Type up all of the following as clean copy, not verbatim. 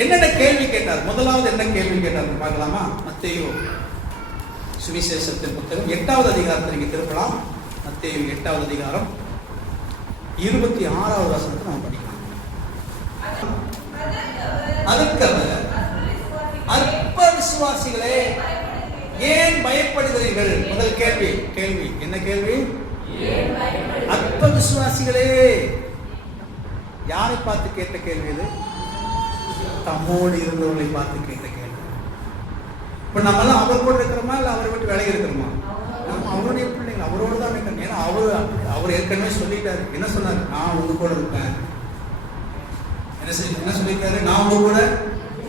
என்னென்ன கேள்வி கேட்டார்? முதலாவது என்ன கேள்வி கேட்டார் பார்க்கலாமா? மத்தேயு சுவிசேஷத்தின் புத்தகம் 8வது அதிகாரத்தை நீங்க திருப்பலாம். மத்தேயு 8வது அதிகாரம் 26வது வசனத்தை நாம் படிக்கலாம். அதற்கு அவர், அற்ப விசுவாசிகளே ஏன் பயப்படுகிறீர்கள்? முதல் கேள்வி என்ன கேள்வி? அற்ப விசுவாசிகளே. யாரை பார்த்து கேட்ட கேள்வி இது? தம்மோடு இருந்தவர்களை பார்த்து கேட்ட கேள்வி. இப்ப நம்ம எல்லாம் அவர் கூட இருக்கிறோமா இல்ல அவரை விட்டு விலகி இருக்கிறோமா? நம்ம அவருடைய பிள்ளைங்க, அவரோடு தான் இருக்கணும். ஏன்னா அவர் ஏற்கனவே சொல்லிட்டாரு. என்ன சொன்னாரு? நான் உங்க கூட இருப்பேன். என்ன சொல்லிட்டாரு? நான் உங்க கூட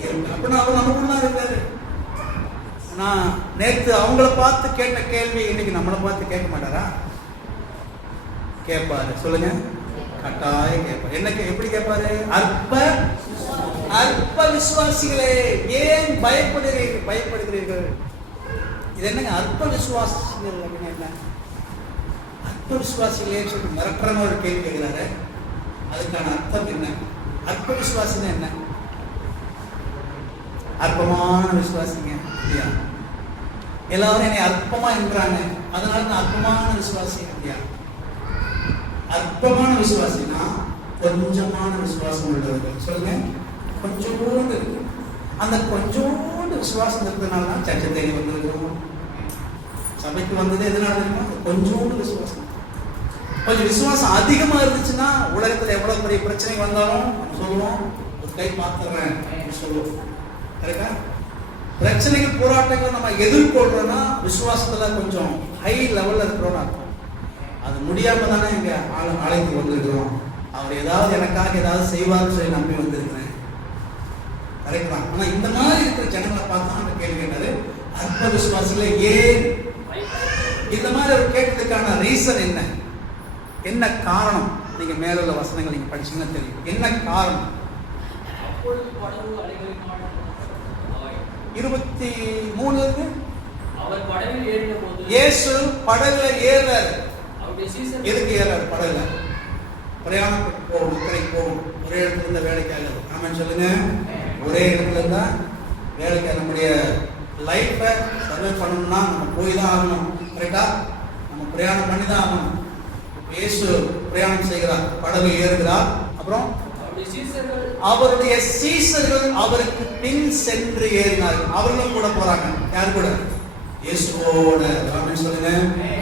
இருப்பேன். அப்ப அவர் நம்ம கூட தான் இருக்காரு. நான் நேற்று அவங்கள பார்த்து கேட்ட கேள்வி இன்னைக்கு நம்மளை பார்த்து கேட்க மாட்டாரா? கேட்பாரு. சொல்லுங்க, கட்டாயம் கேட்பாரு. என்ன எப்படி கேட்பாரு? அற்ப விசுவாசிகளே ஏன் பயப்படுகிறீர்கள்? இது என்னங்க அற்ப விசுவாசிகள்? என்ன அற்ப விசுவாசிகளே சொல்லி மிரட்டுறன்னு ஒரு கேள்வி கேட்கிறாரு. அதுக்கான அர்த்தம் என்ன? அற்ப விசுவாசினா என்ன? அற்பமான விசுவாசிங்க இல்லையா? எல்லாரும் என்னை அற்பமா என்றாங்க, அதனால நான் அற்பமான விசுவாசி இல்லையா? அற்பமான விசுவாசினா கொஞ்சமான விசுவாசம் உள்ளவர்கள். சொல்லுங்க, கொஞ்சோண்டு இருக்கு. அந்த கொஞ்சோண்டு விசுவாசம் இருக்கிறதுனால தான் சர்ச்சை தேடி வந்திருக்கிறோம். சபைக்கு வந்தது எதனால தெரியுமா? கொஞ்சோண்டு விசுவாசம். கொஞ்சம் விசுவாசம் அதிகமா இருந்துச்சுன்னா உலகத்துல எவ்வளவு பெரிய பிரச்சனை வந்தாலும் சொல்லுவோம், ஒரு கை பார்த்துறேன் சொல்லுவோம். கரெக்டா? பிரச்சனைகள் போராட்டங்கள் நம்ம எதிர்கொள்றோம்னா விசுவாசத்துல கொஞ்சம் ஹை லெவல்ல இருக்கிறோம்னு அர்த்தம். அது முடியாம தானே இங்க ஆலயத்துக்கு வந்திருக்கிறோம். அவர் ஏதாவது எனக்காக ஏதாவது செய்வார்னு சொல்லி நம்பி வந்திருக்கிறேன். கரெக்ட் தான். ஆனா இந்த மாதிரி இருக்கிற ஜனங்களை பார்த்தா அந்த கேள்வி கேட்டாரு, அற்ப விசுவாசிகளை ஏன்? இந்த மாதிரி ஒரு கேட்டதுக்கான ரீசன் என்ன? என்ன காரணம்? நீங்க மேலுள்ள வசனங்கள் நீங்க படிச்சீங்கன்னா தெரியும். என்ன காரணம்? 23 அவர் படகில் ஏறின போது இயேசு படகுல ஏறாரு. அவருடைய சீசர்கள் எதுக்கு ஏறாரு? படகுல பிரயாணப்பட்டு போகும், இக்கரைக்கு போகும். ஒரே இடத்துல இருந்த வேலைக்காக. ஆமாம் சொல்லுங்க. ஒரே இடத்துல இருந்தா வேலைக்காக. நம்முடைய லைஃபை சர்வை பண்ணணும்னா நம்ம போய் தான் ஆகணும். கரெக்டா? நம்ம பிரயாணம் பண்ணி தான் ஆகணும். இயேசு பிரயாணம் செய்கிறார், படகு ஏறுகிறார். அப்புறம் அவருடைய சீசர்கள் அவருக்கு பின் சென்று ஏறினார்கள். அவர்களும் கூட போறாங்க. யார் கூட? இயேசுவோட. சொல்லுங்க,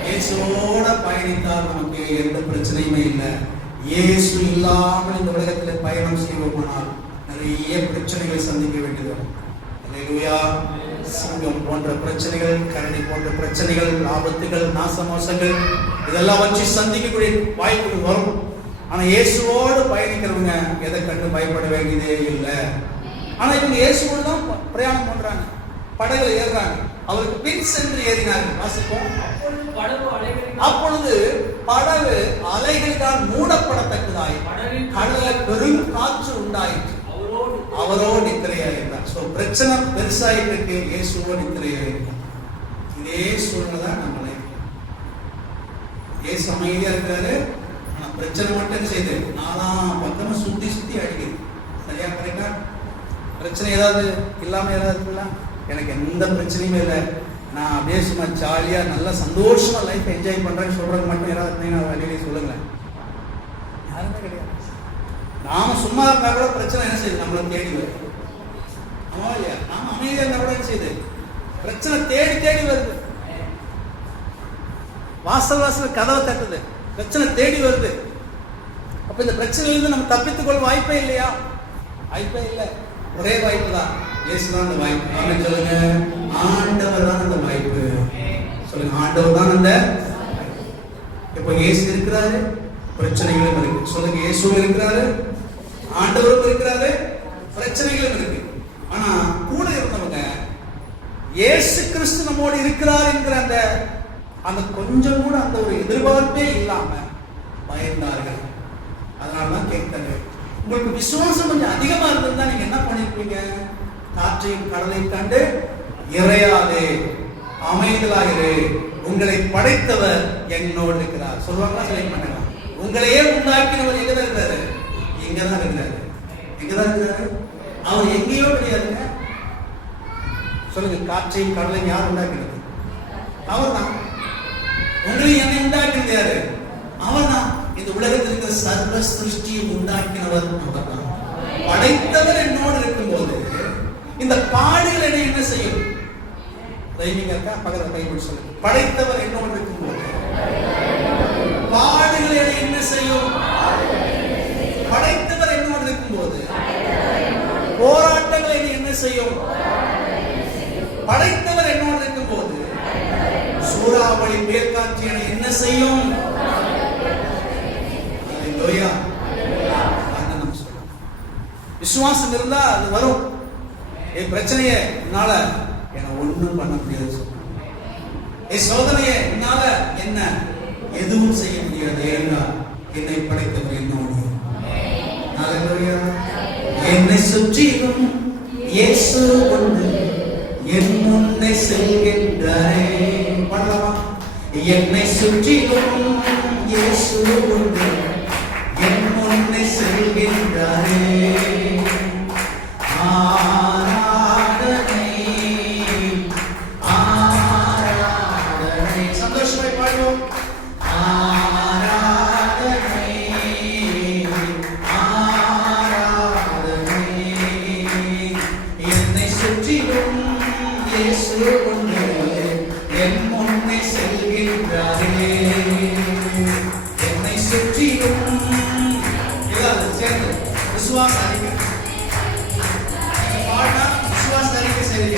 இயேசுவோட பயணித்தால் நமக்கு எந்த பிரச்சனையுமே இல்லை. இயேசு இல்லாமல் இந்த உலகத்தில் பயணம் செய்வோமானால் நிறைய பிரச்சனைகளை சந்திக்க வேண்டியது வரும். சிங்கம் போன்ற பிரச்சனைகள், கரடி போன்ற பிரச்சனைகள், ஆபத்துகள், நாசமோசங்கள் இதெல்லாம் வச்சு சந்திக்கக்கூடிய வாய்ப்புகள் வரும். ஆனா இயேசுவோடு பயணிக்கிறவங்க எதை கண்டு பயப்பட வேண்டியதே இல்லை. ஆனா இவங்க இயேசுவோடு தான் பிரயாணம் பண்றாங்க, படகுல ஏறுறாங்க. அவருக்கு பின் சென்று ஏறினார்கள். வாசிப்போம். அப்பொழுது படகு அலைகளினால் மூடப்படத்தக்கதாய் கடல்ல பெரும் காற்று உண்டாயிற்று. அவரோடு நித்திரையாயிருந்தார். சோ பிரச்சனை பெருசாயிட்டு இருக்கு, இயேசுவோடு நித்திரையாயிருக்கும். இதே சூழ்நிலை தான் நம்மளே. இயேசு அமைதியா இருக்கிறாரு, ஆனா பிரச்சனை மட்டும் செய்து நாலாம் பக்கமா சுத்தி அடிக்குது. சரியா? கரெக்டா? பிரச்சனை ஏதாவது இல்லாம ஏதாவது இருக்குல்ல? எனக்கு எந்த பிரச்சனையுமே இல்லை, நான் அப்படியே சும்மா ஜாலியா நல்லா சந்தோஷமா லைஃப் என்ஜாய் பண்றேன்னு சொல்றது மட்டும் யாராவது இருந்தீங்கன்னா வெளியே சொல்லுங்களேன். யாருமே கிடையாது. நாம சும்மா இருந்தா கூட பிரச்சனை என்ன செய்யுது? நம்மளை தேடி வருது. ஆமா இல்லையா? நாம அமைதியா இருந்தா கூட என்ன செய்யுது? பிரச்சனை தேடி வருது. வாசல் கதவை தட்டுது, பிரச்சனை தேடி வருது. அப்ப இந்த பிரச்சனையிலிருந்து நம்ம தப்பித்துக் கொள்ள வாய்ப்பே இல்லையா? வாய்ப்பே இல்லை. ஒரே வாய்ப்பு தான், இயேசுதான் அந்த வாய்ப்பு. ஆமென் சொல்லுங்க. ஆண்டவர் தான் அந்த வாய்ப்பு. சொல்லுங்க, ஆண்டவர் தான் அந்த. இப்ப இயேசு இருக்கிறாரு, பிரச்சனைகளும் இருக்கு. சொல்லுங்க, இயேசுவும் இருக்கிறாரு, ஆண்டவரும் இருக்கிறாரு, பிரச்சனைகளும் இருக்கு. ஆனா கூட இருந்தவங்க இயேசு கிறிஸ்து நம்மோடு இருக்கிறார் என்கிற அந்த கொஞ்சம் கூட அந்த ஒரு எதிர்பார்ப்பே இல்லாம பயந்தார்கள். அதனாலதான் கேட்காங்க, உங்களுக்கு விசுவாசம் கொஞ்சம் அதிகமா இருந்திருந்தா நீங்க என்ன பண்ணிருப்பீங்க? காற்றையும் கடலையும் கண்டு இறையாதே, அமைதலாயிரு, உங்களை படைத்தவர் என்னோடு இருக்கிறார். சொல்லுவாங்களா? சொல்ல மாட்டாங்க. உங்களையே உண்டாக்கினவர் எங்கதான் இருக்கிறாரு? இங்கதான் இருக்கிறாரு. எங்கதான் இருக்கிறாரு? அவர் எங்கேயோ கிடையாதுங்க. சொல்லுங்க, காற்றையும் கடலையும் யார் உண்டாக்கினது? அவர் தான். உங்களையும் என்னை உண்டாக்கினது யாரு? அவர் தான். இந்த உலகத்தில் இருக்கிற சர்வ சிருஷ்டியை உண்டாக்கினவர் அவர் தான். படைத்தவர் என்னோடு இருக்கும்போது இந்த பாடுகள் என்னை என்ன செய்யும்? ரைமிங் இருக்கா? பக்கத்துல கை பிடிச்சு சொல்லுங்க. படைத்தவர் என்னோடு இருக்கும்போது பாடுகள் என்னை என்ன செய்யும்? படைத்தவர் என்னோடு இருக்கும்போது போராட்டங்கள் என்னை என்ன செய்யும்? படைத்தவர் என்னோடு இருக்கும்போது சூறாவளி பேர்காட்சி என்னை என்ன செய்யும்? அல்லேலூயா. விசுவாசம் இருந்தா அது வரும். என் பிரச்சனையை என்னால என்ன ஒண்ணும் பண்ண முடியாது. என் சோதனையை என்னால என்ன எதுவும் செய்ய முடியாது. ஏன்னா என்னை படைத்தவர் என்னோடு. அல்லேலூயா. என்னை சுற்றிலும் இயேசு உண்டு, என் முன்னே செல்கின்றாரே. பாடலாமா? என்னை சுற்றிலும் இயேசு உண்டு, என் முன்னே செல்கின்றாரே. ஆராதனை ஆராதனை. சந்தோஷமாய் பாடுவோம். ஆராதனை ஆராதனை. என்னை சுற்றிலும் இயேசு உண்டு, என் முன்னே செல்கின்றாரே. என்னை சுற்றிலும் எல்லாரும் சேர்ந்து விசுவாச அறிக்கை பாடினா விசுவாச அறிக்கை செய்யுங்க.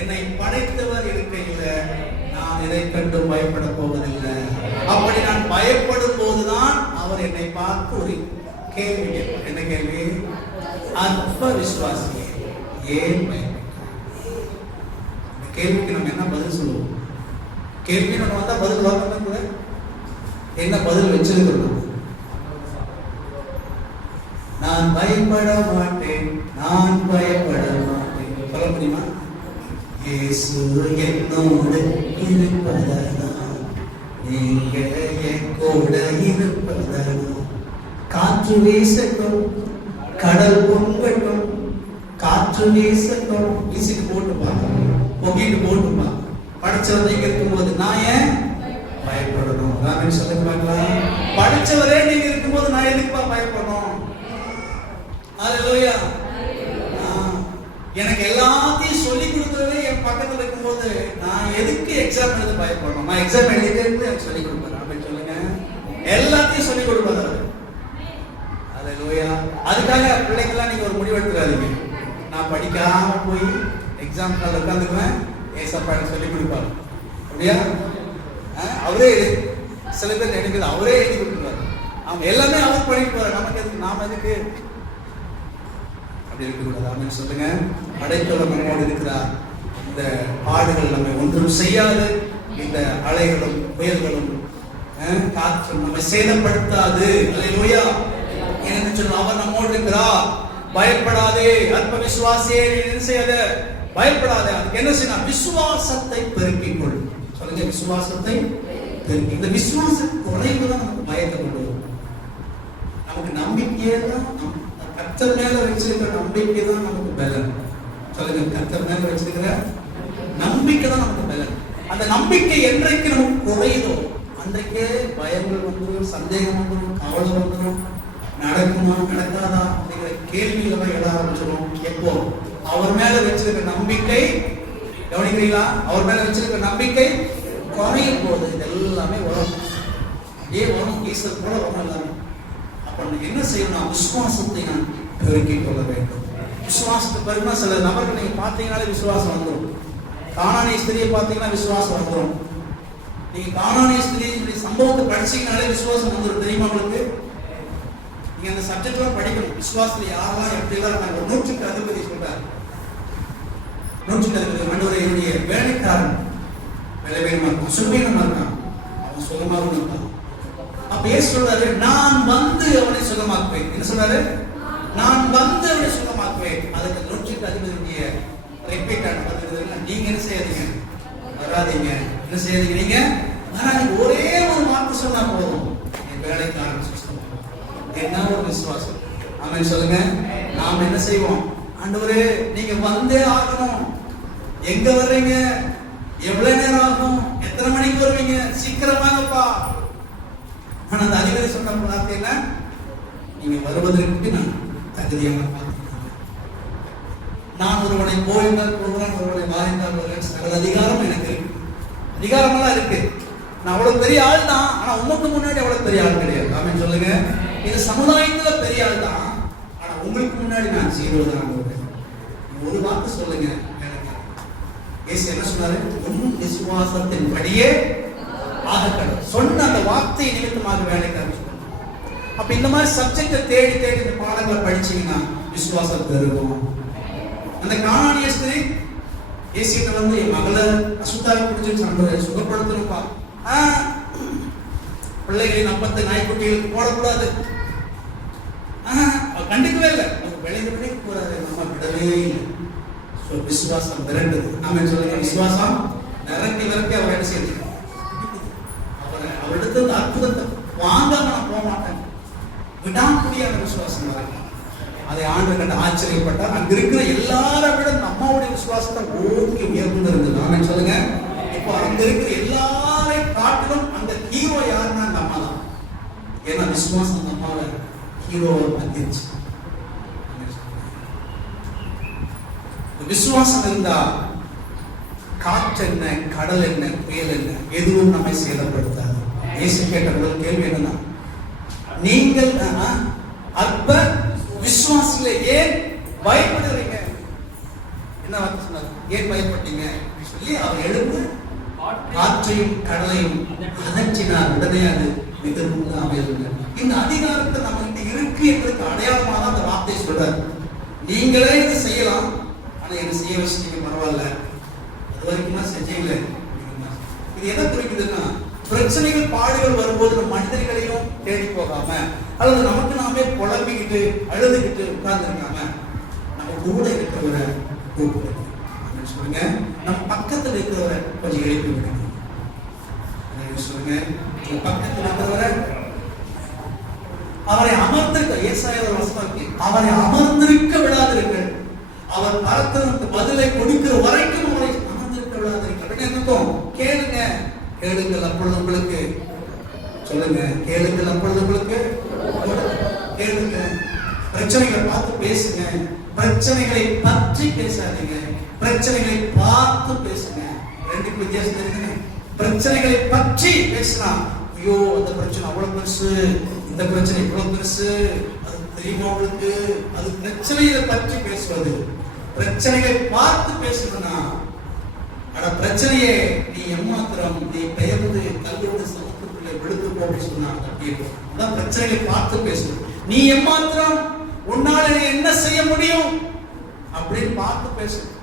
என்னை படைத்தவர் இருக்கையில நான் இதை கண்டு பயப்பட போவதில்லை. அப்படி நான் பயப்படும் போதுதான் அவர் என்னை பார்த்து ஒரு கேள்வி கேட்பார். என்ன கேள்வி? அற்ப விசுவாசியே, ஏன் கேள்விக்கு நம்ம என்ன பதில் சொல்லுவோம்? கேள்வி நம்ம வந்தா பதில் வரணும் கூட. என்ன பதில் வச்சிருக்கிறோம்? நான் பயப்பட மாட்டேன், நான் பயப்பட மாட்டேன். சொல்ல முடியுமா? இயேசு என்னோடு இருப்பதனால், நீங்க என் கூட இருப்பதனால், காற்று வீசட்டும், கடல் பொங்கட்டும், காற்று வீசட்டும், வீசிட்டு போட்டுப்பா, பொங்கிட்டு போட்டுப்பா, படிச்சவர் நீங்க இருக்கும்போது நான் ஏன் பயப்படணும்? ராமன் சொல்லுங்க பார்க்கலாம். படிச்சவரே நீங்க இருக்கும்போது நான் எதுக்குப்பா பயப்படணும்? அல்லேலூயா. எனக்கு எல்லாத்தையும் சொல்லி கொடுத்தவரே என் பக்கத்துல இருக்கும்போது நான் எதுக்கு எக்ஸாம் எழுத பயப்படணும்? நான் எக்ஸாம் எழுதிட்டு எனக்கு சொல்லி கொடுப்பாரு. அப்படின்னு சொல்லுங்க. எல்லாத்தையும் சொல்லி கொடுப்பாரு அவரு. அல்லேலூயா. அதுக்காக பிள்ளைங்கெல்லாம் நீங்க ஒரு முடிவு எடுத்துறாதீங்க. நான் படிக்காம போய் எக்ஸாம் கால உட்காந்துக்குவேன், ஏசப்பா எனக்கு சொல்லி கொடுப்பாரு. அப்படியா? அவரே சில பேர் எடுக்குது, அவரே எழுதி கொடுத்துருவாரு. அவங்க எல்லாமே அவர் பண்ணிட்டு போறாரு. நமக்கு எதுக்கு? நாம எதுக்கு அப்படி இருக்கக்கூடாது. அப்படின்னு சொல்லுங்க. படைத்தவர் நம்மோடு இருக்கிறார். இந்த பாடுகள் நம்மை ஒன்றும் செய்யாது. இந்த அலைகளும் புயல்களும் காற்றும் நம்மை சேதப்படுத்தாது. அல்லேலூயா. என்ன சொல்ல? அவர் நம்மோடு இருக்கிறார். பயப்படாதே, அற்ப விசுவாசியே, நீ என்ன செய்யாத? பயப்படாதே. அதுக்கு என்ன செய்யணும்? விசுவாசத்தை பெருக்கிக் கொள். சொல்லுங்க, விசுவாசத்தை இந்த விசுவாச குறைவு தான் நமக்கு பயத்தை கொண்டு வரும். நமக்கு நம்பிக்கையே தான், கர்த்தர் மேல வச்சிருக்கிற நம்பிக்கை தான் நமக்கு பலன். சொல்லுங்க, கர்த்தர் மேல வச்சிருக்கிற நம்பிக்கை தான் நமக்கு பலன். அந்த நம்பிக்கை என்றைக்கு நமக்கு குறையுதோ அன்றைக்கே பயங்கள் வந்துடும், சந்தேகம் வந்துடும், கவலை வந்துடும், நடக்குமா நடக்காதா அப்படிங்கிற கேள்விகளை எழ ஆரம்பிச்சிடும். எப்போ அவர் மேல வச்சிருக்க நம்பிக்கை, கவனிக்கிறீங்களா, அவர் மேல வச்சிருக்க நம்பிக்கை குறையும் போது இதெல்லாமே வரும். ஏன் வரும்? ஈஸ்வர் போல வரும் எல்லாமே. அப்ப என்ன செய்யணும்? விசுவாசத்தை நான் பெருக்கிக் கொள்ள வேண்டும். விசுவாசத்தை பெருமா சில நபர்கள் நீங்க பார்த்தீங்கன்னாலே விசுவாசம் வந்துடும். கானானிய ஸ்திரியை பார்த்தீங்கன்னா விசுவாசம் வந்துடும். நீங்க கானானிய ஸ்திரி சம்பவத்தை படிச்சீங்கனாலே விசுவாசம் வந்துடும். தெரியுமா உங்களுக்கு? நீங்க அந்த சப்ஜெக்ட்லாம் படிக்கணும். விசுவாசத்துல யாரெல்லாம் எப்படிலாம் இருக்காங்க. 100க்கு அதிபதி சொல்றாரு, 100க்கு அதிபதி ஆண்டவரே, என்னுடைய வேலைக்காரன் வேலைவேகமா இருக்கான், சுகவீனமா இருக்கான், அவன் சுகமாகவும் இருக்கான். அப்ப ஏன் சொல்றாரு? நான் வந்து அவனை சுகமாக்குவேன். என்ன சொல்றாரு? நான் வந்து அவனை சுகமாக்குவேன். அதுக்கு 100க்கு அதிபதியுடைய ரிப்பீட் ஆன நீங்க என்ன செய்யாதீங்க, வராதீங்க. என்ன செய்யாதீங்க? நீங்க வராதீங்க. ஒரே ஒரு வார்த்தை சொன்னா போதும், என் வேலைக்காரன் சுத்தம். என்ன ஒரு விசுவாசம்! ஆமென் சொல்லுங்க. நாம் என்ன செய்வோம்? ஆண்டவரே, நீங்க வந்தே ஆகணும். எங்க வர்றீங்க? எவ்வளவு நேரம் ஆகும்? எத்தனை மணிக்கு வருவீங்க? சீக்கிரமாகப்பா. ஆனா அந்த அதிபதி சொன்ன வார்த்தை என்ன? நீங்க வருவதற்கு நான் தகுதியாக பார்க்கிறேன். நான் ஒருவனை போயிருந்தால் போகிறேன், ஒருவனை வாய்ந்தால் வருகிறேன். சகல அதிகாரம் எனக்கு இருக்கு. அதிகாரமெல்லாம் இருக்கு. நான் அவ்வளவு பெரிய ஆள் தான். ஆனா உமக்கு முன்னாடி அவ்வளவு பெரிய ஆள் கிடையாது. ஆமென் சொல்லுங்க. இந்த சமுதாயத்துல பெரிய ஆள் தான். ஆனா உங்களுக்கு முன்னாடி நான் ஜீரோ தான். ஒரு வார்த்தை சொல்லுங்க. இயேசு என்ன சொன்னாரு? உன் விசுவாசத்தின் படியே ஆகட்டும். சொன்ன அந்த வார்த்தை நிமித்தமாக வேலைக்காரன் சொன்னார். அப்ப இந்த மாதிரி சப்ஜெக்டை தேடி தேடி இந்த பாடங்களை படிச்சீங்கன்னா விசுவாசம் பெருகும். அந்த கானானிய ஸ்திரீ இயேசுகிட்ட வந்து என் மகளை அசுத்தாவை பிடிச்சு சண்டை சுகப்படுத்தணும்பா, பிள்ளைகளின் அப்பத்தை நாய்க்குட்டிகளுக்கு போடக்கூடாது, கண்டிக்கவே இல்லை. விளைந்து போறாரு. நம்ம விடவே இல்லை. விசுவாசம் விரண்டுது. நாம சொல்லுங்க, விசுவாசம் விரட்டி விரட்டி அவர் என்ன செய்யணும்? அவரிடத்து அற்புதத்தை வாங்காம நான் போக மாட்டேன். விடாமடியான விசுவாசம் வரும். அதை ஆண்டு கண்டு ஆச்சரியப்பட்டார். அங்க இருக்கிற எல்லாரை விட நம்மளுடைய விசுவாசத்தை ஓங்கி உயர்ந்திருந்தது. நாம சொல்லுங்க, இப்போ அங்க இருக்கிற எல்லாரை காட்டிலும் அந்த ஹீரோ யாருன்னா நம்ம தான். ஏன்னா விசுவாசம் நம்மால ஹீரோவை மாத்திருச்சு. விசுவாசம் இருந்தா காற்று என்ன, கடல் என்ன, புயல் என்ன, எதுவும் நம்மை சேதப்படுத்தாது. இயேசு கேட்ட முதல் கேள்வி என்னன்னா, நீங்கள் அற்ப விசுவாசில ஏன் பயப்படுறீங்க? என்ன வார்த்தை சொன்னார்? ஏன் பயப்பட்டீங்க சொல்லி அவர் எழுந்து காற்றையும் கடலையும் அதற்றினார். உடனே அது மிகவும் அமையவில்லை. இந்த அதிகாரத்தை நம்ம கிட்ட இருக்கு என்பதற்கு அடையாளமாக அந்த வார்த்தை சொல்றார். நீங்களே இதை செய்யலாம், ஆனா என்ன செய்ய வச்சுட்டீங்க, பரவாயில்ல, அது வரைக்கும் செஞ்சீங்களே. இது எதை குறிக்குதுன்னா, பிரச்சனைகள் பாடுகள் வரும்போது நம்ம மனிதர்களையும் தேடி போகாம, அல்லது நமக்கு நாமே புலம்பிக்கிட்டு அழுதுகிட்டு உட்கார்ந்து இருக்காம, நம்ம கூட இருக்கிறவரை கூப்பிடுங்க. சொல்லுங்க, நம்ம பக்கத்தில் இருக்கிறவரை கொஞ்சம் எழுப்பி விடுங்க. சொல்லுங்க, பக்கத்தில் இருக்கிறவரை அவரை அமர்ந்திருக்க, ஏசாயா ஒரு வசனம் இருக்கு, அவரை அமர்ந்திருக்க விடாதிருங்கள், அவர் பரத்திற்கு பதிலை கொடுக்கிற வரைக்கும் அவரை அமர்ந்திருக்க விடாதிருங்கள். என்னக்கும் கேளுங்க, கேளுங்கள் அப்பொழுது உங்களுக்கு, சொல்லுங்க, கேளுங்கள் அப்பொழுது உங்களுக்கு, கேளுங்க. பிரச்சனைகளை பார்த்து பேசுங்க, பிரச்சனைகளை பற்றி பேசாதீங்க, பிரச்சனைகளை பார்த்து பேசுங்க. ரெண்டுக்கு வித்தியாசம் தெரியுங்க. பிரச்சனைகளை பற்றி பேசினா, ஐயோ அந்த பிரச்சனை அவ்வளவு பெருசு, இந்த பிரச்சனை இவ்வளவு பெருசு, அது தெரியுமா உங்களுக்கு, அது பிரச்சனைகளை பற்றி பேசுவது. பிரச்சனைகளை பார்த்து பேசணும்னா, அட பிரச்சனையே நீ எம்மாத்திரம், நீ பெயர்ந்து கல்லூரி சமூகத்துக்குள்ளே விழுந்து போன்னு சொன்னா, அதான் பிரச்சனைகளை பார்த்து பேசணும். நீ எம்மாத்திரம், உன்னால என்ன செய்ய முடியும் அப்படின்னு பார்த்து பேசணும்,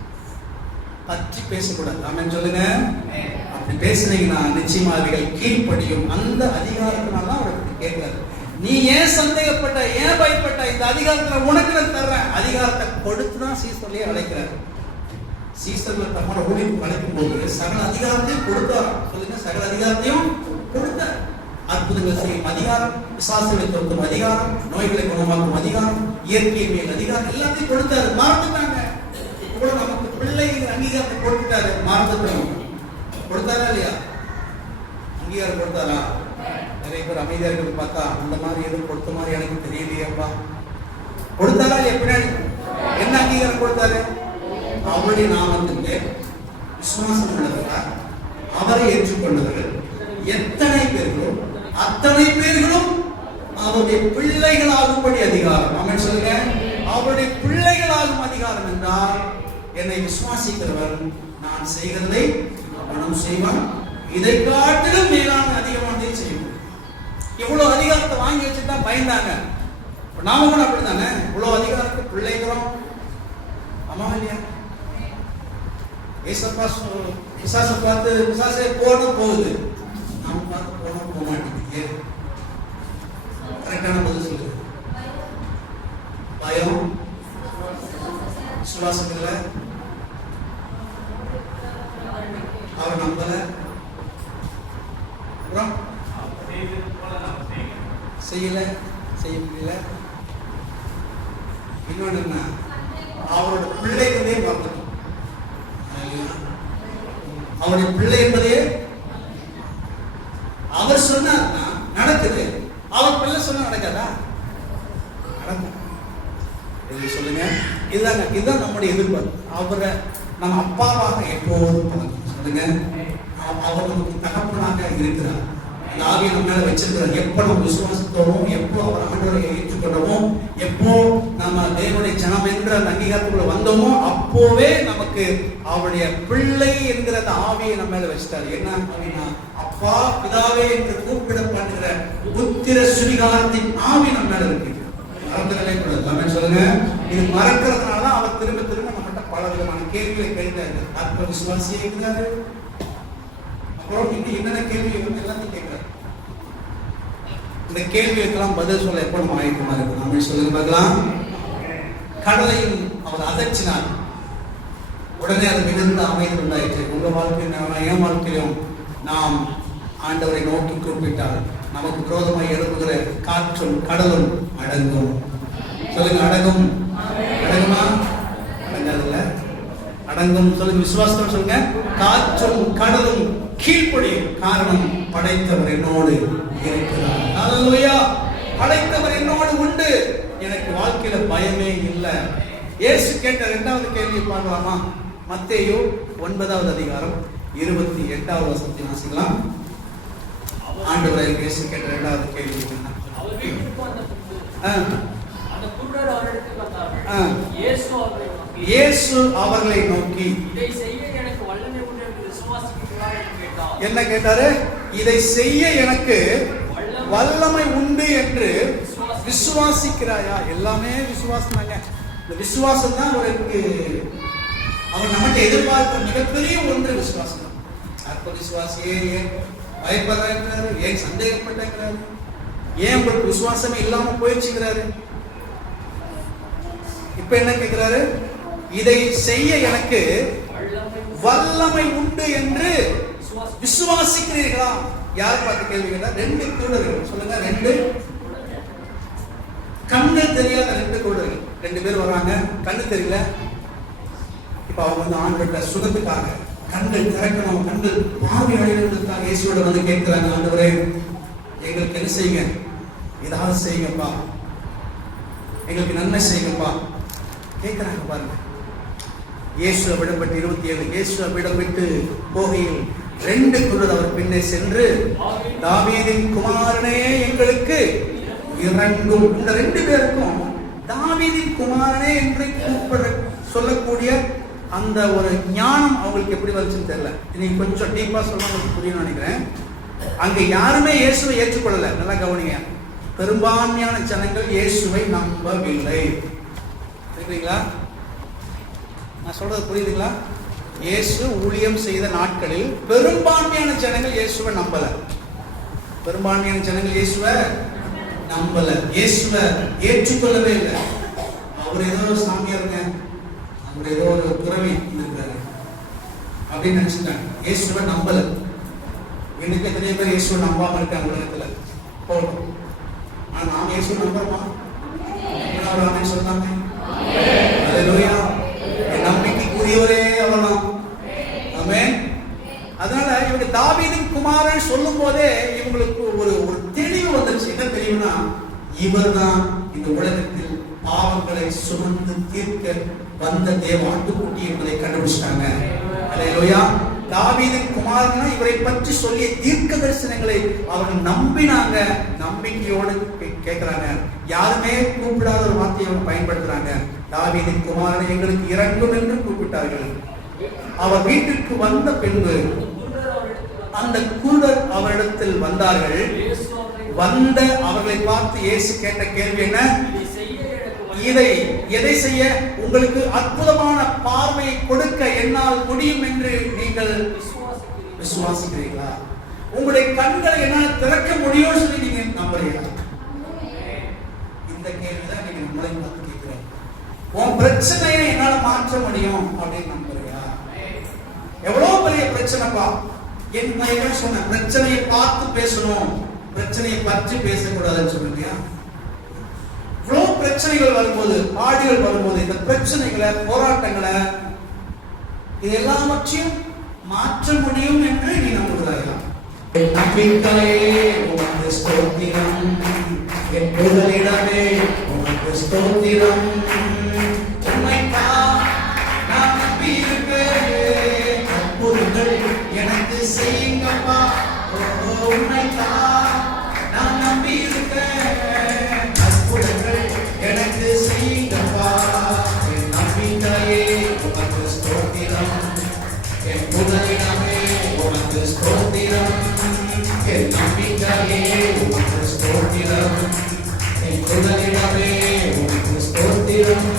பற்றி பேசக்கூடாது. ஆமென் சொல்லுங்க. அப்படி பேசுனீங்கன்னா நிச்சயமா அவர்கள் கீழ்ப்படியும். அந்த அதிகாரத்தினால அவருக்கு கேட்கிறாரு, நீ ஏன் சந்தேகப்பட்ட, ஏன் பயப்பட்ட, இந்த அதிகாரத்துல உனக்கு நான் தர்றேன். அதிகாரத்தை கொடுத்துதான் சீசர்லயே அழைக்கிறார். சீசர்ல தம்மோட ஊழியருக்கு அழைக்கும் போது சகல அதிகாரத்தையும் கொடுத்தாராம். சொல்லுங்க, சகல அதிகாரத்தையும் கொடுத்தார். அற்புதங்கள் செய்யும் அதிகாரம், பிசாசுகளை துரத்தும் அதிகாரம், நோய்களை குணமாக்கும் அதிகாரம், இயற்கை மேல் அதிகாரம் எல்லாத்தையும் கொடுத்தாரு. மறந்துட்டாங்க. கூட நமக்கு பிள்ளைகள் அங்கீகாரத்தை கொடுத்துட்டாரு, மறந்துட்டோம். கொடுத்தாரா இல்லையா? அங்கீகாரம் கொடுத்தாரா? நிறைய பேர் அமைதியா இருக்கிறது பார்த்தா அந்த மாதிரி எதுவும் கொடுத்த மாதிரி எனக்கு தெரியலையப்பா. கொடுத்தாரா இல்லையா? பின்னாடி என்ன அங்கீகாரம் கொடுத்தாரு? அவருடைய நாமத்துக்கு விசுவாசம் உள்ளவர்கள், அவரை ஏற்றுக்கொண்டவர்கள் எத்தனை பேர்களும் அத்தனை பேர்களும் அவருடைய பிள்ளைகளாகும்படி அதிகாரம். ஆமென் சொல்லுங்க. அவருடைய பிள்ளைகளாகும் அதிகாரம் என்றால் என்னை விசுவாசிக்கிறவர் நான் செய்கிறதை அவனும் செய்வான், இதை காட்டிலும் மேலான அதிகமானதை செய்வோம். இவ்வளவு அதிகாரத்தை வாங்கி வச்சுட்டா பயந்தாங்க. நாம கூட அப்படித்தானே, இவ்வளவு அதிகாரத்தை பிள்ளைகிறோம். ஆமா இல்லையா? ஏசப்பா பிசாசை பார்த்து பிசாசே போன போகுது, நாம பார்த்து போன போக மாட்டேங்குது. கரெக்டான பதில் சொல்லுங்க. பயம், விசுவாசம் இல்லை, அவர் நம்பல, அப்புறம் செய்யல, செய்ய முடியல. இன்னொன்னு என்ன, அவரோட பிள்ளைகளே மறந்துட்டோம். அவருடைய பிள்ளை என்பதையே அவர் சொன்னார்னா நடக்குது, அவர் பிள்ளை சொன்னா நடக்காதா? நடக்கும். சொல்லுங்க. இதுதான் நம்முடைய எதிர்பார்ப்பு. அவரை நம்ம அப்பாவாக எப்போதும் பார்க்கணும். சொல்லுங்க. அவர் நமக்கு தகப்பனாக இருக்கிறார். ஆவியை நம்ம மேல வச்சிருக்கிறார். எப்போ நம்ம விசுவாசத்தோடும், எப்போ அவர் ஆண்டவரை ஏற்றுக்கொண்டோமோ, எப்போ நம்ம தேவனுடைய ஜனம் என்ற அந்த அங்கீகாரத்துக்குள்ள வந்தோமோ, அப்போவே நமக்கு அவருடைய பிள்ளை என்கிற அந்த ஆவியை நம்ம மேல வச்சிட்டாரு. என்ன ஆவினா, அப்பா பிதாவே என்று கூப்பிடப்படுகிற புத்திர சுவிகாரத்தின் ஆவி நம்ம மேல இருக்கு. மறந்துடவே கூடாது. சொல்லுங்க. இது மறக்கிறதுனால அவர் திரும்ப திரும்ப நம்மகிட்ட பல விதமான கேள்விகளை கேட்டாரு. ஆத்ம விசுவாசியே இருக்கிறாரு. அப்புறம் இன்னும் என்னென்ன கேள்வி எல்லாத்தையும் கேட்கிறார். இந்த கேள்விகளுக்கெல்லாம் பதில் சொல்ல எப்போ நம்ம ஆயத்தமா இருக்கும்? நாம சொல்லுங்க பார்க்கலாம். கடலையும் அவர் அதச்சினார், உடனே அது மிகுந்த அமைதி உண்டாயிற்று. உங்க வாழ்க்கையும் என் வாழ்க்கையிலும் நாம் ஆண்டவரை நோக்கி கூப்பிட்டால் நமக்கு விரோதமாக எழுப்புகிற காற்றும் கடலும் அடங்கும். சொல்லுங்க. அடங்கும். அடங்குமா? அடங்காதுல்ல, அடங்கும். சொல்லுங்க. விசுவாசம் சொல்லுங்க. காற்றும் கடலும் கீழ்ப்படியும். காரணம், படைத்தவர் என்னோடு இருக்கிறார். ஹல்லேலூயா. படைத்தவர் என்னோடு உண்டு, எனக்கு வாழ்க்கையில பயமே இல்லை. இயேசு கேட்ட இரண்டாவது கேள்வியை பார்க்கலாமா? மத்தேயு 9வது அதிகாரம் 28வது வசனத்தை வாசிக்கலாம். ஆண்டவரே இயேசு கேட்ட இரண்டாவது கேள்வி என்ன? அவர் வீட்டுக்கு வந்த பின்பு அந்த குருடர் அவரிடத்தில் வந்தார்கள். இயேசு அவர்களை நோக்கி இதை செய்ய எனக்கு வல்லமை உண்டு என்று விசுவாசிக்கிறீர்களா என்று கேட்டார். என்ன கேட்டாரு? இதை செய்ய எனக்கு வல்லமை உண்டு என்று விசுவாசிக்கிறாயா? எல்லாமே விசுவாசம் தாங்க. இந்த விசுவாசம் தான் அவருக்கு, அவர் நம்மகிட்ட எதிர்பார்க்க மிகப்பெரிய ஒன்று விசுவாசம் தான். அற்ப விசுவாசியே ஏன் பயப்படுறாரு? ஏன் சந்தேகப்பட்டாரு? ஏன் உங்களுக்கு விசுவாசமே இல்லாம போயிடுச்சுங்கிறாரு? இப்ப என்ன கேட்கிறாரு? இதை செய்ய எனக்கு வல்லமை உண்டு என்று விசுவாசிக்கிறீர்களா? யார் பார்த்து கேள்வி கேட்டா? 2 குருடர்கள். சொல்லுங்க. 2 கண்ணு தெரியாத 2 குருடர்கள். 2 பேர் வராங்க, கண்ணு தெரியல. இப்ப அவங்க வந்து ஆண்டவர்கிட்ட சுகத்துக்காக, கண்கள் திறக்கணும், கண்கள் பார்வை அடைவதற்காக இயேசுவோட வந்து கேட்கிறாங்க. ஆண்டவரே எங்களுக்கு என்ன செய்யுங்க, ஏதாவது செய்யுங்கப்பா, எங்களுக்கு நன்மை செய்யுங்கப்பா கேட்கிறாங்க. பாருங்க. இயேசு விடப்பட்டு 27 இயேசு விடப்பட்டு போகையில் 2 குருடர் அவர் பின்னே சென்று, தாவீதின் குமாரனே எங்களுக்கு இறங்கும். இந்த 2 பேருக்கும் தாவீதின் குமாரனே என்று கூப்பிட சொல்லக்கூடிய அந்த ஒரு ஞானம் அவங்களுக்கு எப்படி வந்துச்சுன்னு தெரியல. இன்னைக்கு கொஞ்சம் டீப்பா சொல்ல உங்களுக்கு புரியும் நினைக்கிறேன். அங்க யாருமே இயேசுவை ஏற்றுக்கொள்ளல. நல்லா கவனிங்க. பெரும்பான்மையான ஜனங்கள் இயேசுவை நம்பவில்லை. சரிங்களா? நான் சொல்றது புரியுதுங்களா? இயேசு ஊழியம் செய்த நாட்களில் பெரும்பான்மையான ஜனங்கள் இயேசுவை நம்பல. பெரும்பான்மையான ஜனங்கள் இயேசுவை நம்பல, இயேசுவை ஏற்றுக்கொள்ளவே இல்லை. அவர் ஏதோ ஒரு சாமியாருங்க, அவர் ஏதோ ஒரு துறவி இருக்காரு அப்படின்னு நினைச்சுட்டாங்க. இயேசுவை நம்பல. இன்னைக்கு எத்தனை பேர் இயேசுவை நம்பாம இருக்காங்க உலகத்துல? போதும். ஆனா நாம் இயேசுவை நம்புறோமா? ஆமென் சொன்னாங்க. அல்லேலூயா. என் நம்பிக்கைக்குரியவரே அவர்தான். ஆமென். அதனால இவங்க தாவீதின் குமாரன் சொல்லும் போதே இவங்களுக்கு ஒரு தெளிவு வந்துருச்சு. என்ன தெளிவுனா, இவர்தான் இந்த உலகத்தில் பாவங்களை சுமந்து தீர்க்க வந்த தேவாட்டுக்குட்டி என்பதை கண்டுபிடிச்சிட்டாங்க. அல்லேலூயா. தாவீதின் குமாரனா இவரை பற்றி சொல்லிய தீர்க்க தரிசனங்களை அவர்கள் நம்பினாங்க. நம்பிக்கையோடு கேட்கிறாங்க. யாருமே கூப்பிடாத ஒரு வார்த்தையை அவங்க பயன்படுத்துறாங்க. தாவீதின் குமாரனை எங்களுக்கு இறங்கும் என்று கூப்பிட்டார்கள். அவர் வீட்டிற்கு வந்த பின்பு அந்த குருடர் அவரிடத்தில் வந்தார்கள். வந்த அவர்களை பார்த்து இயேசு கேட்ட கேள்வி என்ன? எதை செய்ய உங்களுக்கு அற்புதமான பார்வையை கொடுக்க என்னால் முடியும் என்று நீங்கள் விசுவாசிக்கிறீர்களா? உங்களுடைய கண்களை என்னால் திறக்க முடியும் சொல்லி நீங்க நம்புறீங்களா? இந்த கேள்விதான் நீங்க நம்மளை பார்த்து கேட்கிறேன். உன் பிரச்சனையை என்னால் மாற்ற முடியும் அப்படின்னு நம்புறியா? எவ்வளவு பெரிய பிரச்சனைப்பா. என்ன சொன்ன, பிரச்சனையை பார்த்து பேசணும், பிரச்சனையை பற்றி பேசக்கூடாதுன்னு சொல்லுங்க. இவ்வளவு பிரச்சனைகள் வரும்போது, பாடுகள் வரும்போது, இந்த பிரச்சனைகளை, போராட்டங்களை, இது எல்லாவற்றையும் மாற்ற முடியும் என்று நீ நம்புகிறாயா? நம்பிக்கையே உமக்கு ஸ்தோத்திரம், என் புகலிடமே உமக்கு ஸ்தோத்திரம். உம்மைத்தான் நான் நம்பி இருக்கிறேன், அற்புதங்கள் எனக்கு செய்யுங்கப்பா. உம்மைத்தான் நான் நம்பி இருக்கிறேன், அற்புதங்கள் எனக்கு செய்யுங்கப்பா. என் நம்பிக்கையே உமக்கு ஸ்தோத்திரம், என் புகலிடமே உமக்கு ஸ்தோத்திரம். என் நம்பிக்கையே உமக்கு ஸ்தோத்திரம், என் புகலிடமே உமக்கு ஸ்தோத்திரம்.